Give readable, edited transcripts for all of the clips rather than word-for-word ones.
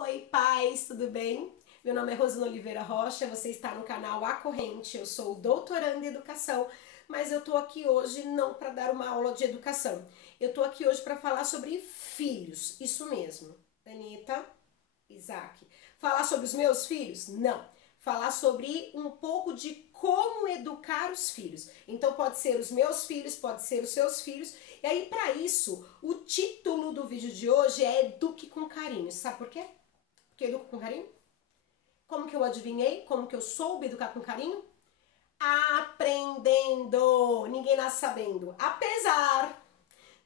Oi, paz, tudo bem? Meu nome é Rosana Oliveira Rocha, você está no canal A Corrente, eu sou doutoranda em educação, mas eu tô aqui hoje não para dar uma aula de educação, eu tô aqui hoje para falar sobre filhos, isso mesmo. Anitta, Isaac. Falar sobre os meus filhos? Não. Falar sobre um pouco de como educar os filhos. Então pode ser os meus filhos, pode ser os seus filhos. E aí para isso, o título do vídeo de hoje é Eduque com Carinho. Sabe por quê? Porque eu educo com carinho? Como que eu adivinhei? Como que eu soube educar com carinho? Aprendendo! Ninguém nasce sabendo. Apesar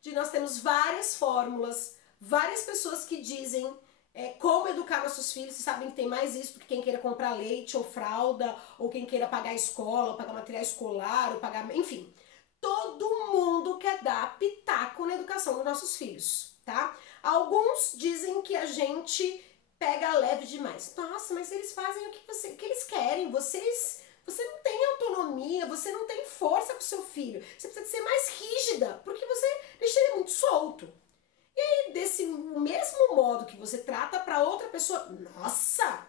de nós termos várias fórmulas, várias pessoas que dizem como educar nossos filhos, vocês sabem que tem mais isso do que quem queira comprar leite ou fralda, ou quem queira pagar a escola, ou pagar material escolar, ou pagar... Enfim, todo mundo quer dar pitaco na educação dos nossos filhos, tá? Alguns dizem que a gente pega leve demais. Nossa, mas eles fazem o que eles querem, você não tem autonomia, você não tem força com seu filho. Você precisa ser mais rígida, porque você deixa ele muito solto. E aí, desse mesmo modo que você trata para outra pessoa, nossa,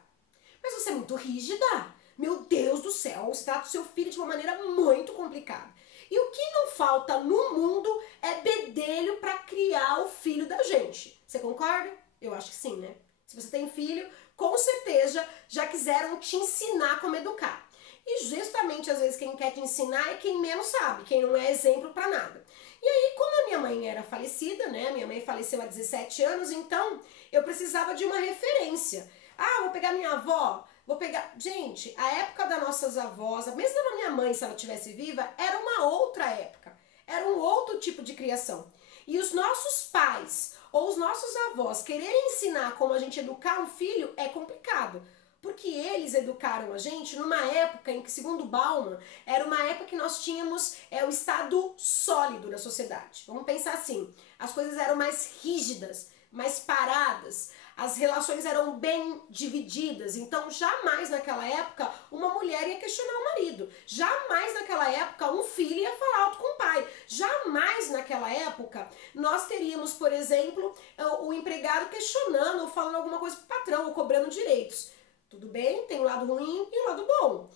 mas você é muito rígida. Meu Deus do céu, você trata o seu filho de uma maneira muito complicada. E o que não falta no mundo é bedelho para criar o filho da gente. Você concorda? Eu acho que sim, né? Se você tem filho, com certeza já quiseram te ensinar como educar. E justamente às vezes quem quer te ensinar é quem menos sabe, quem não é exemplo para nada. E aí, como a minha mãe era falecida, né? Minha mãe faleceu há 17 anos, então eu precisava de uma referência. Ah, vou pegar minha avó, vou pegar... Gente, a época das nossas avós, mesmo da minha mãe, se ela estivesse viva, era uma outra época. Era um outro tipo de criação. E os nossos pais ou os nossos avós quererem ensinar como a gente educar um filho é complicado. Porque eles educaram a gente numa época em que, segundo Bauman, era uma época que nós tínhamos o estado sólido na sociedade. Vamos pensar assim, as coisas eram mais rígidas, mais paradas, as relações eram bem divididas, então jamais naquela época uma mulher ia questionar o marido, jamais naquela época um filho ia falar alto com o pai, jamais naquela época nós teríamos, por exemplo, o empregado questionando ou falando alguma coisa pro patrão ou cobrando direitos. Tudo bem, tem um lado ruim e um lado bom.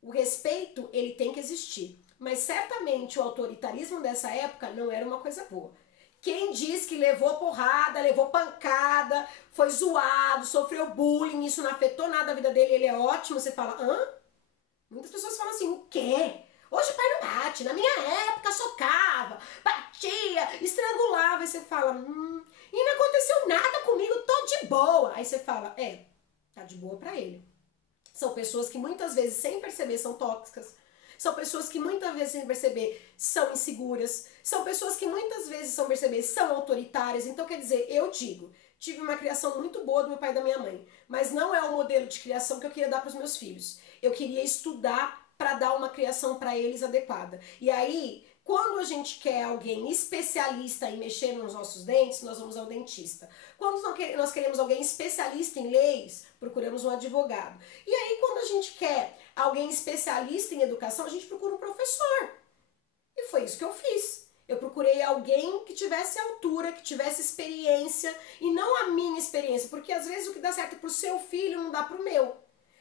O respeito, ele tem que existir, mas certamente o autoritarismo dessa época não era uma coisa boa. Quem diz que levou porrada, levou pancada, foi zoado, sofreu bullying, isso não afetou nada a vida dele, ele é ótimo, você fala, hã? Muitas pessoas falam assim, o quê? Hoje o pai não bate, na minha época socava, batia, estrangulava, e você fala, e não aconteceu nada comigo, tô de boa. Aí você fala, tá de boa pra ele. São pessoas que muitas vezes, sem perceber, são tóxicas. São pessoas que muitas vezes, sem perceber, são inseguras. São pessoas que muitas vezes, sem perceber, são autoritárias. Então, quer dizer, eu digo, tive uma criação muito boa do meu pai e da minha mãe, mas não é o modelo de criação que eu queria dar para os meus filhos. Eu queria estudar para dar uma criação para eles adequada. E aí, quando a gente quer alguém especialista em mexer nos nossos dentes, nós vamos ao dentista. Quando nós queremos alguém especialista em leis, procuramos um advogado. E aí, quando a gente quer alguém especialista em educação, a gente procura um professor. E foi isso que eu fiz. Eu procurei alguém que tivesse altura, que tivesse experiência, e não a minha experiência, porque às vezes o que dá certo pro seu filho não dá pro meu.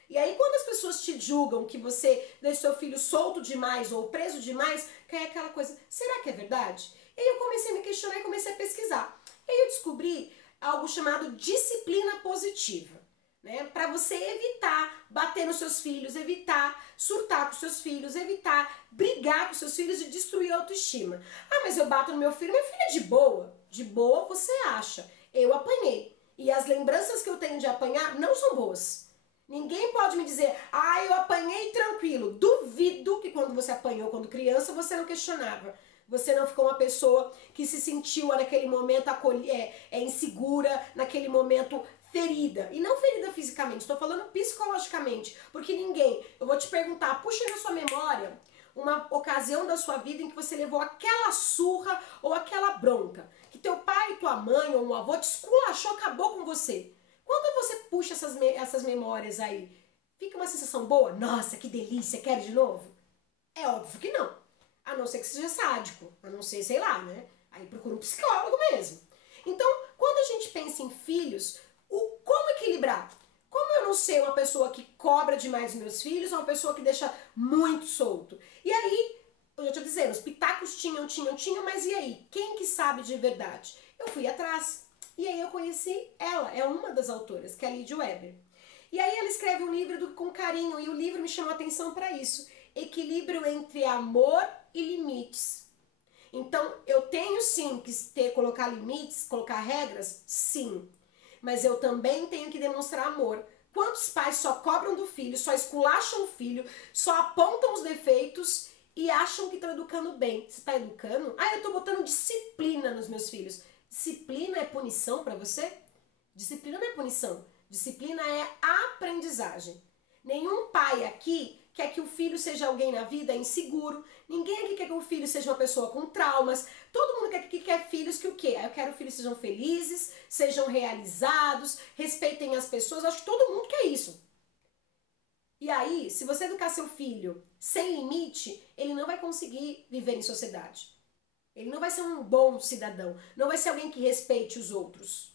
E aí quando as pessoas te julgam que você deixa seu filho solto demais ou preso demais, cai aquela coisa, será que é verdade? E aí eu comecei a me questionar e comecei a pesquisar. E aí eu descobri algo chamado disciplina positiva, né? Para você evitar bater nos seus filhos, evitar surtar com seus filhos, evitar brigar com seus filhos e destruir a autoestima. Ah, mas eu bato no meu filho é de boa. De boa você acha. Eu apanhei. E as lembranças que eu tenho de apanhar não são boas. Ninguém pode me dizer, eu apanhei tranquilo. Duvido que quando você apanhou quando criança, você não questionava. Você não ficou uma pessoa que se sentiu naquele momento insegura, naquele momento ferida. E não ferida fisicamente, estou falando psicologicamente. Porque ninguém, eu vou te perguntar, puxa na sua memória uma ocasião da sua vida em que você levou aquela surra ou aquela bronca. Que teu pai, tua mãe ou um avô te esculachou, acabou com você. Quando você puxa essas memórias aí, fica uma sensação boa? Nossa, que delícia, quero de novo? É óbvio que não. A não ser que seja sádico, a não ser, sei lá, né? Aí procura um psicólogo mesmo. Então, quando a gente pensa em filhos, como equilibrar. Como eu não sei uma pessoa que cobra demais os meus filhos, ou uma pessoa que deixa muito solto? E aí, eu já tô dizendo, os pitacos tinham, mas e aí? Quem que sabe de verdade? Eu fui atrás. E aí eu conheci ela, é uma das autoras, que é a Lydia Weber. E aí ela escreve um livro com carinho, e o livro me chamou a atenção para isso. Equilíbrio entre amor e limites. Então, eu tenho sim que colocar limites, colocar regras? Sim. Mas eu também tenho que demonstrar amor. Quantos pais só cobram do filho, só esculacham o filho, só apontam os defeitos e acham que estão educando bem? Você está educando? Ah, eu estou botando disciplina nos meus filhos. Disciplina é punição para você? Disciplina não é punição. Disciplina é aprendizagem. Nenhum pai aqui quer que o filho seja alguém na vida inseguro. Ninguém aqui quer que o filho seja uma pessoa com traumas. Todo mundo aqui quer filhos que o quê? Eu quero que filhos sejam felizes, sejam realizados, respeitem as pessoas. Acho que todo mundo quer isso. E aí, se você educar seu filho sem limite, ele não vai conseguir viver em sociedade. Ele não vai ser um bom cidadão. Não vai ser alguém que respeite os outros.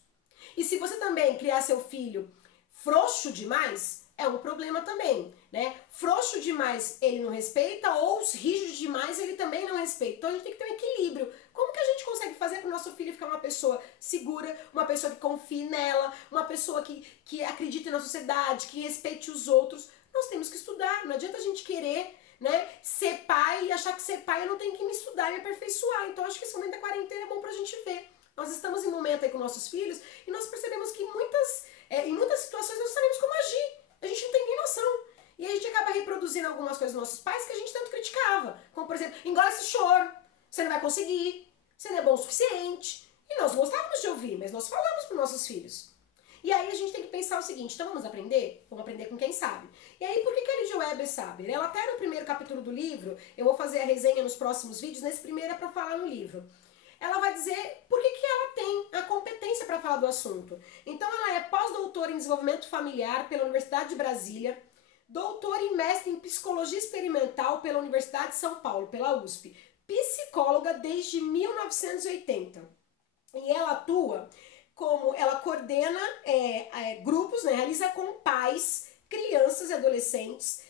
E se você também criar seu filho frouxo demais, é um problema também, né? Frouxo demais ele não respeita, ou rígido demais ele também não respeita. Então a gente tem que ter um equilíbrio. Como que a gente consegue fazer para o nosso filho ficar uma pessoa segura, uma pessoa que confie nela, uma pessoa que acredite na sociedade, que respeite os outros? Nós temos que estudar, não adianta a gente querer, né, ser pai e achar que ser pai eu não tenho que me estudar e me aperfeiçoar. Então acho que esse momento da quarentena é bom pra gente ver. Nós estamos em um momento aí com nossos filhos e nós percebemos que em muitas situações nós não sabemos como agir. A gente não tem nem noção. E a gente acaba reproduzindo algumas coisas dos nossos pais que a gente tanto criticava. Como, por exemplo, engole esse choro, você não vai conseguir, você não é bom o suficiente. E nós gostávamos de ouvir, mas nós falamos para os nossos filhos. E aí a gente tem que pensar o seguinte, então vamos aprender? Vamos aprender com quem sabe. E aí, por que a Lydia Weber sabe? Ela até no primeiro capítulo do livro, eu vou fazer a resenha nos próximos vídeos, nesse primeiro é para falar no livro. Ela vai dizer por que ela tem a competência para falar do assunto. Então ela é pós-doutora em desenvolvimento familiar pela Universidade de Brasília, doutora e mestre em psicologia experimental pela Universidade de São Paulo, pela USP, psicóloga desde 1980. E ela atua como, ela coordena grupos, né, realiza com pais, crianças e adolescentes,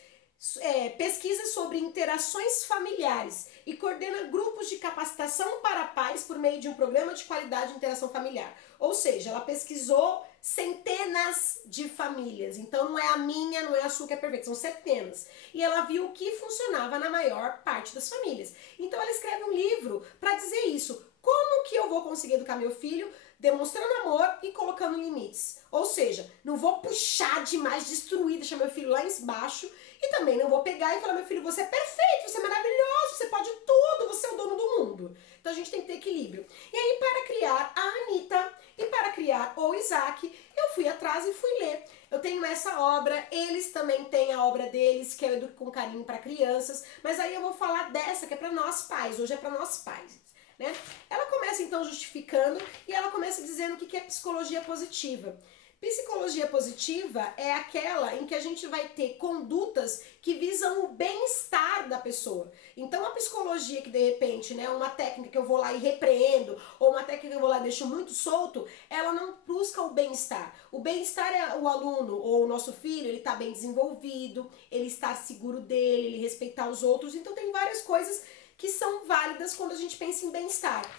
pesquisa sobre interações familiares e coordena grupos de capacitação para pais por meio de um programa de qualidade de interação familiar. Ou seja, ela pesquisou centenas de famílias. Então não é a minha, não é a sua que é perfeita, são centenas. E ela viu o que funcionava na maior parte das famílias. Então ela escreve um livro para dizer isso. Como que eu vou conseguir educar meu filho demonstrando amor e colocando limites? Ou seja, não vou puxar demais, destruir, deixar meu filho lá embaixo. E também não vou pegar e falar, meu filho, você é perfeito, você é maravilhoso, você pode tudo, você é o dono do mundo. Então a gente tem que ter equilíbrio. E aí, para criar a Anitta e para criar o Isaac, eu fui atrás e fui ler. Eu tenho essa obra, eles também têm a obra deles, que é o Eduque com Carinho para Crianças, mas aí eu vou falar dessa, que é para nós pais, hoje é para nós pais. Né? Ela começa então justificando e ela começa dizendo o que é psicologia positiva. Psicologia positiva é aquela em que a gente vai ter condutas que visam o bem-estar da pessoa. Então a psicologia que de repente, né, uma técnica que eu vou lá e repreendo, ou uma técnica que eu vou lá e deixo muito solto, ela não busca o bem-estar. O bem-estar é o aluno ou o nosso filho, ele está bem desenvolvido, ele está seguro dele, ele respeitar os outros. Então tem várias coisas que são válidas quando a gente pensa em bem-estar.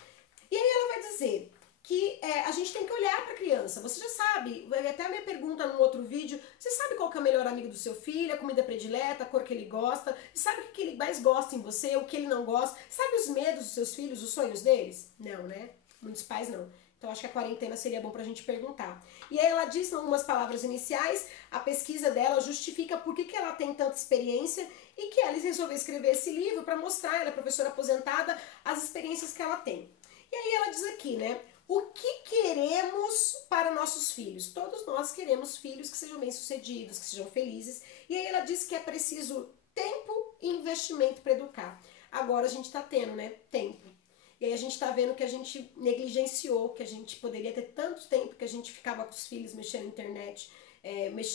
E aí ela vai dizer que a gente tem que olhar para a criança. Você já sabe, até a minha pergunta num outro vídeo, você sabe qual que é o melhor amigo do seu filho, a comida predileta, a cor que ele gosta, sabe o que ele mais gosta em você, o que ele não gosta, sabe os medos dos seus filhos, os sonhos deles? Não, né? Muitos pais não. Então acho que a quarentena seria bom pra gente perguntar. E aí ela diz em algumas palavras iniciais, a pesquisa dela justifica por que ela tem tanta experiência e que ela resolveu escrever esse livro para mostrar, ela é professora aposentada, as experiências que ela tem. E aí ela diz aqui, né? O que queremos para nossos filhos? Todos nós queremos filhos que sejam bem-sucedidos, que sejam felizes. E aí ela diz que é preciso tempo e investimento para educar. Agora a gente está tendo, né? Tempo. E aí a gente está vendo que a gente negligenciou, que a gente poderia ter tanto tempo que a gente ficava com os filhos mexendo na internet,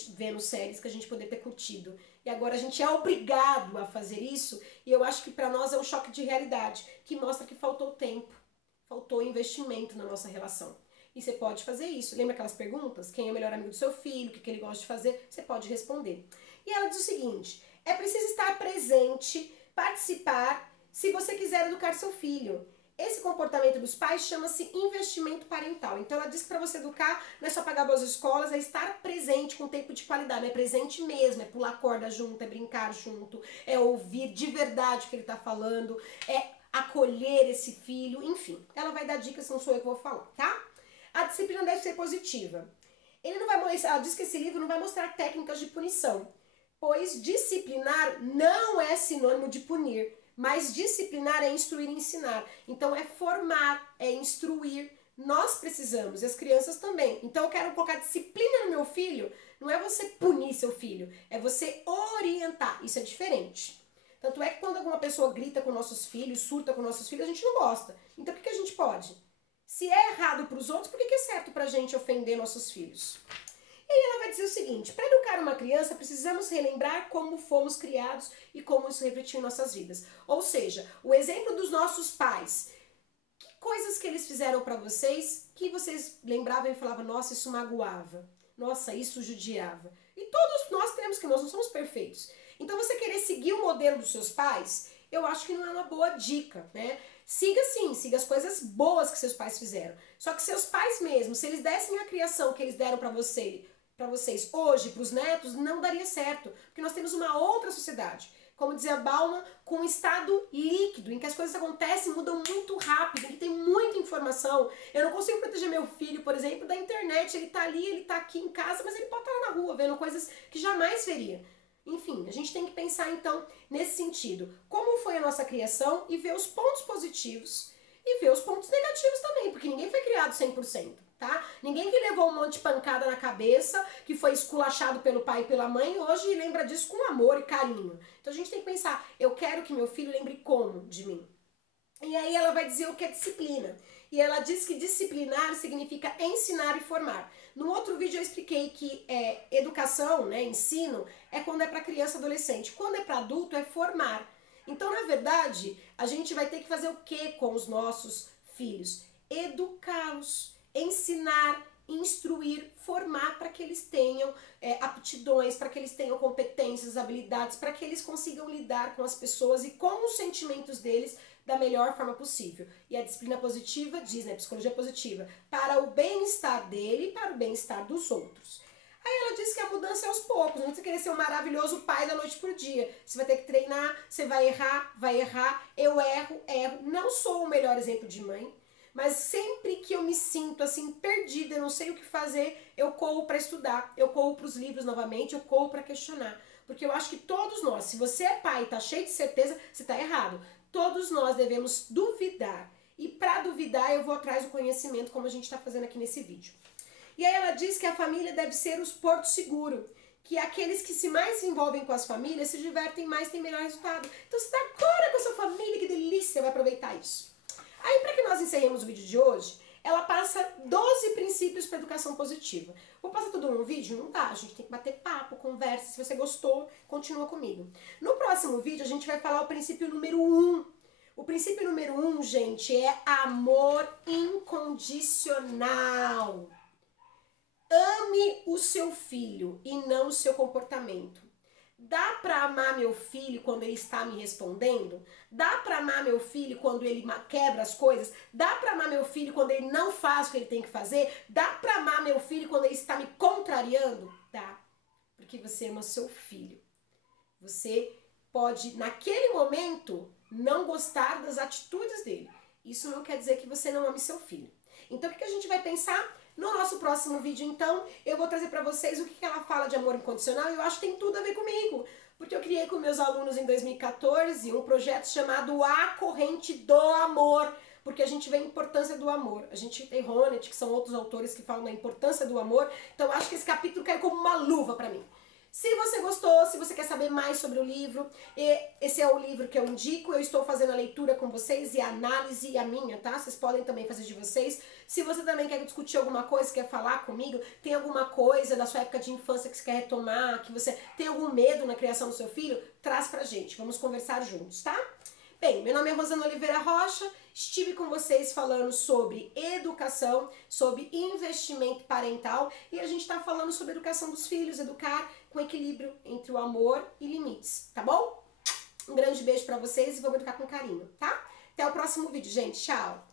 vendo séries que a gente poderia ter curtido. E agora a gente é obrigado a fazer isso. E eu acho que para nós é um choque de realidade, que mostra que faltou tempo. Faltou investimento na nossa relação. E você pode fazer isso. Lembra aquelas perguntas? Quem é o melhor amigo do seu filho? O que ele gosta de fazer? Você pode responder. E ela diz o seguinte: é preciso estar presente, participar, se você quiser educar seu filho. Esse comportamento dos pais chama-se investimento parental. Então ela diz que para você educar não é só pagar boas escolas, é estar presente com tempo de qualidade, é presente mesmo, é pular corda junto, é brincar junto, é ouvir de verdade o que ele está falando, é acolher esse filho, enfim. Ela vai dar dicas, não sou eu que vou falar, tá? A disciplina deve ser positiva. Ela diz que esse livro não vai mostrar técnicas de punição, pois disciplinar não é sinônimo de punir. Mas disciplinar é instruir e ensinar. Então é formar, é instruir. Nós precisamos, e as crianças também. Então eu quero colocar disciplina no meu filho. Não é você punir seu filho, é você orientar. Isso é diferente. Tanto é que quando alguma pessoa grita com nossos filhos, surta com nossos filhos, a gente não gosta. Então o que a gente pode? Se é errado para os outros, por que é certo para a gente ofender nossos filhos? E aí ela vai dizer o seguinte: para educar uma criança, precisamos relembrar como fomos criados e como isso refletiu em nossas vidas. Ou seja, o exemplo dos nossos pais. Que coisas que eles fizeram para vocês que vocês lembravam e falavam, nossa, isso magoava. Nossa, isso judiava. E todos nós nós não somos perfeitos. Então você querer seguir o modelo dos seus pais, eu acho que não é uma boa dica, né? Siga sim, siga as coisas boas que seus pais fizeram. Só que seus pais mesmo, se eles dessem a criação que eles deram para vocês hoje, para os netos, não daria certo, porque nós temos uma outra sociedade, como dizia Bauman, com um estado líquido, em que as coisas acontecem, mudam muito rápido, em que tem muita informação. Eu não consigo proteger meu filho, por exemplo, da internet, ele tá ali, ele tá aqui em casa, mas ele pode estar lá na rua, vendo coisas que jamais veria. Enfim, a gente tem que pensar então nesse sentido, como foi a nossa criação e ver os pontos positivos e ver os pontos negativos também, porque ninguém foi criado 100%. Tá? Ninguém que levou um monte de pancada na cabeça, que foi esculachado pelo pai e pela mãe, hoje lembra disso com amor e carinho. Então a gente tem que pensar, eu quero que meu filho lembre como de mim. E aí ela vai dizer o que é disciplina. E ela diz que disciplinar significa ensinar e formar. No outro vídeo eu expliquei que educação, né, ensino, é quando é para criança e adolescente. Quando é para adulto é formar. Então, na verdade, a gente vai ter que fazer o que com os nossos filhos? Educá-los. Ensinar, instruir, formar para que eles tenham aptidões, para que eles tenham competências, habilidades, para que eles consigam lidar com as pessoas e com os sentimentos deles da melhor forma possível. E a disciplina positiva diz, né, psicologia positiva, para o bem-estar dele e para o bem-estar dos outros. Aí ela diz que a mudança é aos poucos, não você querer ser um maravilhoso pai da noite pro dia. Você vai ter que treinar, você vai errar, eu erro. Não sou o melhor exemplo de mãe, mas sempre que eu me sinto assim perdida, eu não sei o que fazer, eu corro para estudar, eu corro para os livros novamente, eu corro para questionar. Porque eu acho que todos nós, se você é pai e tá cheio de certeza, você tá errado. Todos nós devemos duvidar. E para duvidar eu vou atrás do conhecimento, como a gente está fazendo aqui nesse vídeo. E aí ela diz que a família deve ser os portos seguros, que aqueles que se mais envolvem com as famílias se divertem mais, têm melhor resultado. Então você dá agora com a sua família, que delícia, você vai aproveitar isso. Aí, para que nós encerremos o vídeo de hoje, ela passa 12 princípios para educação positiva. Vou passar tudo num vídeo? Não dá, a gente tem que bater papo, conversa. Se você gostou, continua comigo. No próximo vídeo, a gente vai falar o princípio número 1. O princípio número 1, gente, é amor incondicional. Ame o seu filho e não o seu comportamento. Dá para amar meu filho quando ele está me respondendo? Dá para amar meu filho quando ele quebra as coisas? Dá para amar meu filho quando ele não faz o que ele tem que fazer? Dá para amar meu filho quando ele está me contrariando? Dá, porque você ama seu filho. Você pode, naquele momento, não gostar das atitudes dele. Isso não quer dizer que você não ame seu filho. Então, o que a gente vai pensar? No nosso próximo vídeo, então, eu vou trazer para vocês o que ela fala de amor incondicional e eu acho que tem tudo a ver comigo. Porque eu criei com meus alunos em 2014 um projeto chamado A Corrente do Amor. Porque a gente vê a importância do amor. A gente tem Honneth, que são outros autores que falam da importância do amor. Então, eu acho que esse capítulo caiu como uma luva para mim. Se você gostou, se você quer saber mais sobre o livro, esse é o livro que eu indico, eu estou fazendo a leitura com vocês e a análise a minha, tá? Vocês podem também fazer de vocês. Se você também quer discutir alguma coisa, quer falar comigo, tem alguma coisa da sua época de infância que você quer retomar, que você tem algum medo na criação do seu filho, traz pra gente, vamos conversar juntos, tá? Bem, meu nome é Rosana Oliveira Rocha, Estive com vocês falando sobre educação, sobre investimento parental e a gente tá falando sobre educação dos filhos, educar com equilíbrio entre o amor e limites, tá bom? Um grande beijo pra vocês e vamos educar com carinho, tá? Até o próximo vídeo, gente. Tchau!